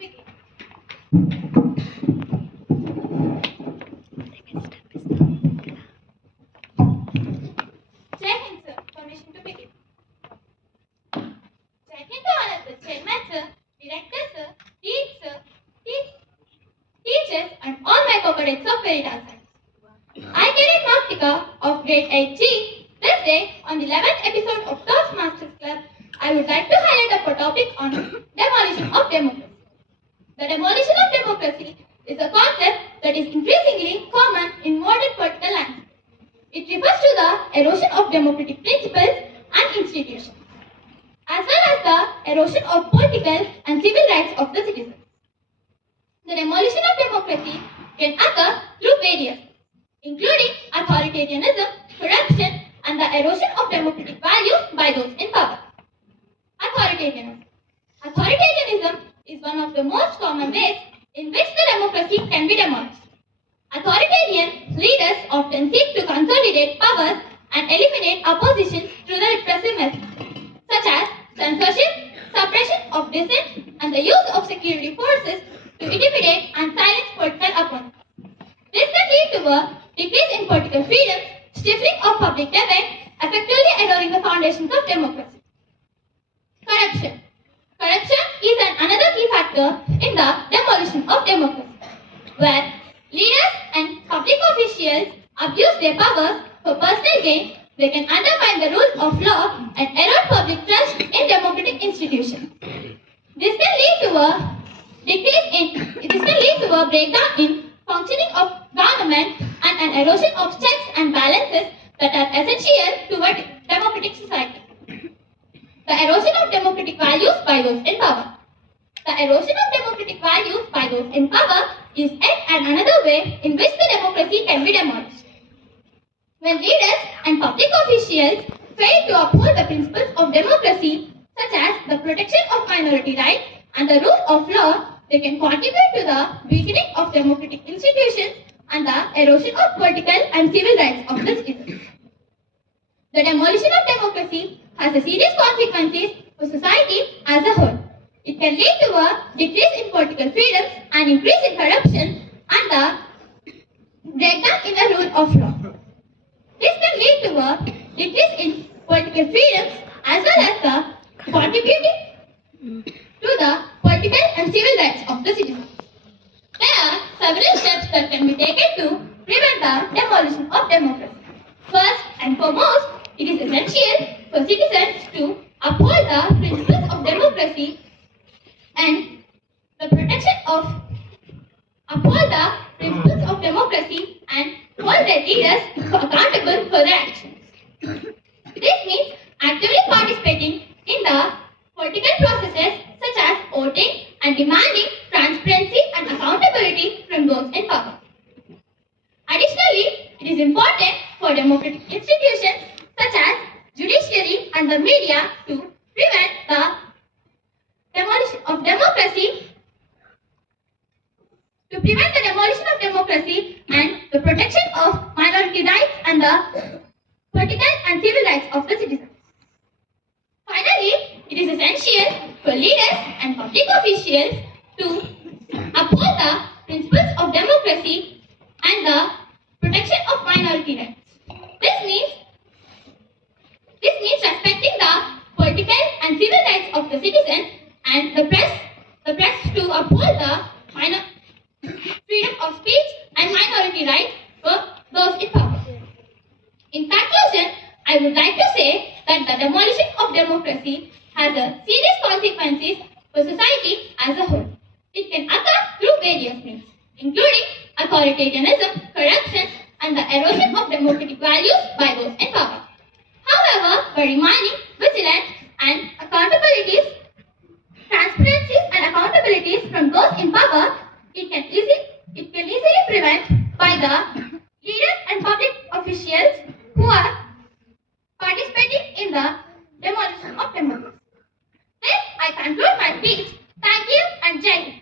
begin. Jai Hind, sir. Permission to begin. Jai Hind to all of the chairman, sir, director, sir, dean, sir, teachers, and all my co-cadets of Veritas Sainik. I, Cadet Martika of grade 8G, this day on the 11th episode of Toastmasters Club, I would like to highlight a topic on demolition of democracy. The demolition of democracy is a concept that is increasingly common in modern political landscape. It refers to the erosion of democratic principles and institutions, as well as the erosion of political and civil rights of the citizens. The demolition of democracy can occur through various ways, including authoritarianism, corruption, and the erosion of democratic values by those in power. Authoritarianism. Authoritarianism is one of the most common ways in which the democracy can be demolished. Authoritarian leaders often seek to consolidate powers and eliminate opposition through the repressive methods, such as censorship, suppression of dissent, and the use of security forces to intimidate and silence political opponents. This can lead to a decrease in political freedoms, stifling of public debate, effectively eroding the foundations of democracy. Corruption. Corruption is another key factor in the demolition of democracy, where leaders and public officials abuse their powers for personal gain. They can undermine the rule of law and erode public trust in democratic institutions. This can lead to a breakdown in functioning of government and an erosion of checks and balances that are essential to a democratic society. The erosion of democratic values by those in power. The erosion of democratic values by those in power is yet another way in which the democracy can be demolished. When leaders and public officials fail to uphold the principles of democracy, such as the protection of minority rights and the rule of law, they can contribute to the weakening of democratic institutions and the erosion of political and civil rights of the citizens. The demolition of democracy has a serious consequences for society as a whole. It can lead to a decrease in political freedoms, an increase in corruption, and the breakdown in the rule of law. This can lead to a decrease in political freedoms as well as the contributing to the political and civil rights of the citizens. There are several steps that can be taken to prevent the demolition of democracy. First and foremost, it is essential for citizens to uphold the principles of democracy and the protection of uphold the principles of democracy and hold their leaders accountable for their actions. This means actively participating in the political processes such as voting and demanding transparency and accountability from those in power. Additionally, it is important for democratic institutions such as judiciary and the media to prevent the demolition of democracy and the protection of minority rights and the political and civil rights of the citizens. Finally, it is essential for leaders and public officials to uphold the principles of democracy and the protection of minority rights. This means respecting the political and civil rights of the citizens and the press to uphold the freedom of speech and minority rights for those in power. In conclusion, I would like to say that the demolition of democracy has a serious consequences for society as a whole. It can occur through various means, including authoritarianism, corruption, and the erosion of democratic values by those in power. However, by remaining vigilant and transparencies from those in power, it can easily prevent by the leaders and public officials who are participating in the demolition of democracy. This I conclude my speech. Thank you and Jai Hind.